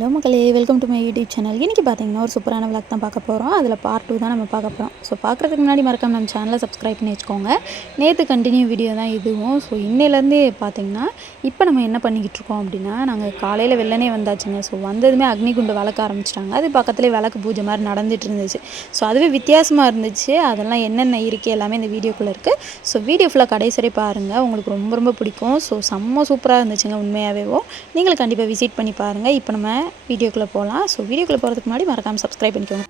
Hello மக்களே welcome to my YouTube channel இன்றைக்கி பார்த்தீங்கன்னா ஒரு சூப்பரான விளாக் தான் பார்க்க போகிறோம் அதில் பார்ட் டூ தான் நம்ம பார்க்க போகிறோம் ஸோ பார்க்குறதுக்கு முன்னாடி மறக்காம நம்ம சேனலை சப்ஸ்கிரைப் பண்ணி வச்சுக்கோங்க. நேற்று கண்டினியூ வீடியோ தான் இதுவும். ஸோ இன்னையிலேருந்து பார்த்தீங்கன்னா இப்போ நம்ம என்ன பண்ணிக்கிட்டு இருக்கோம் அப்படின்னா நாங்கள் காலையில் வெள்ளனே வந்தாச்சுங்க. ஸோ வந்ததுமே அக்னிகுண்டு வளர்க்க ஆரம்பிச்சிட்டாங்க. அது பக்கத்துலேயே விளக்கு பூஜை மாதிரி நடந்துட்டு இருந்துச்சு. ஸோ அதுவே வித்தியாசமாக இருந்துச்சு. அதெல்லாம் என்னென்ன இருக்குது எல்லாமே இந்த வீடியோக்குள்ளே இருக்குது ஸோ வீடியோ ஃபுல்லாக கடைசி பாருங்கள் உங்களுக்கு ரொம்ப ரொம்ப பிடிக்கும். ஸோ செம்ம சூப்பராக இருந்துச்சுங்க உண்மையாகவே நீங்களும் கண்டிப்பாக விசிட் பண்ணி பாருங்கள் இப்போ நம்ம வீடியோக்குள்ளே போகலாம். ஸோ வீடியோக்குள்ளே போகிறதுக்கு முன்னாடி மறக்காமல் சப்ஸ்கிரைப் பண்ணிக்கோங்க.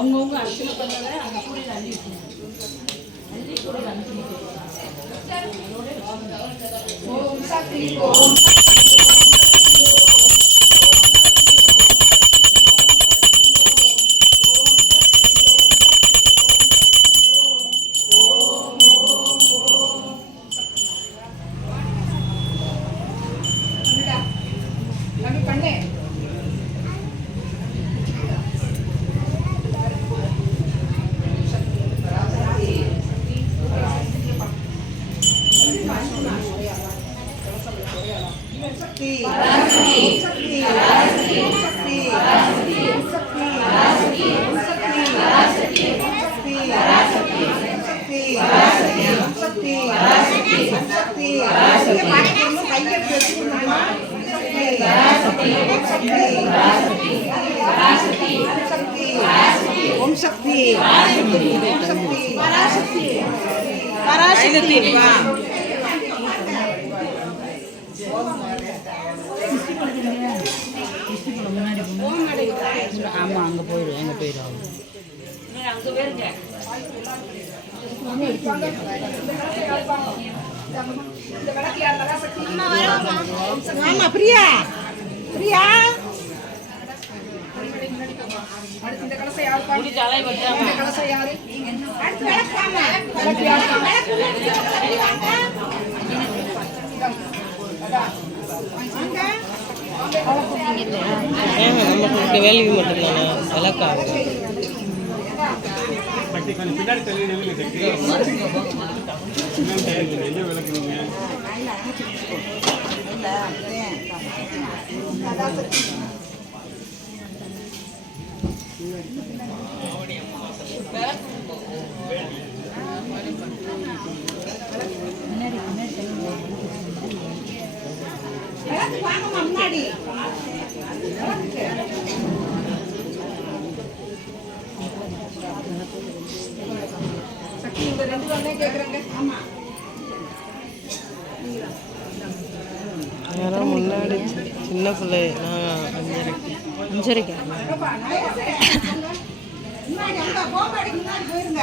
அவங்கவுங்க அர்ச்சனை பண்ணதை அந்த கூடையில் அள்ளி வைக்கணும் அள்ளி கூடையில் அனுப்பி ஓம் சக்தி ஓம் ஆமாம் அங்கே போயிடும் அங்கே போயிடும் அங்கே போயிருங்க ஆமா பிரியா பிரியா முடி தலை வச்சாம அடுத்து விளக்காம நமக்கு வேலைக்கு மட்டும்தானே விளக்காக பின்னாடி நில்லுங்க சக்தி தள்ளி நில்லுங்க. எங்க விளக்குறீங்க விளக்கு வாங்கம்மா முன்னாடி முன்னாடி சின்ன பிள்ளை நான் அஞ்சரைக்கு அஞ்சரைக்கு முன்னாடி முன்னாடி போயிருங்க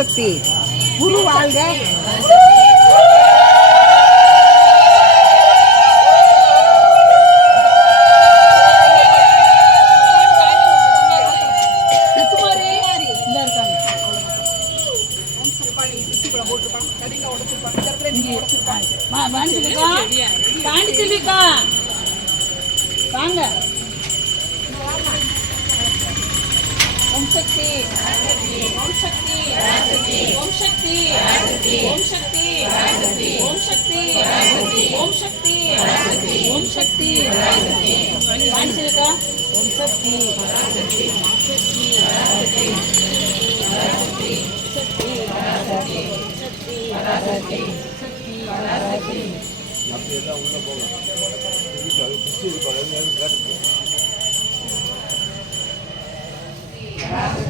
சக்தி. குரு வாழ்க. பாண்டிச்செல்விக்கா ओम शक्ति ओम शक्ति ओम शक्ति ओम शक्ति ओम शक्ति ओम शक्ति ओम शक्ति। मानसिलका ओम शक्ति அப்படியே தான் உள்ளே போகலாம் பகல் நேரம் காட்டுக்கு Amen.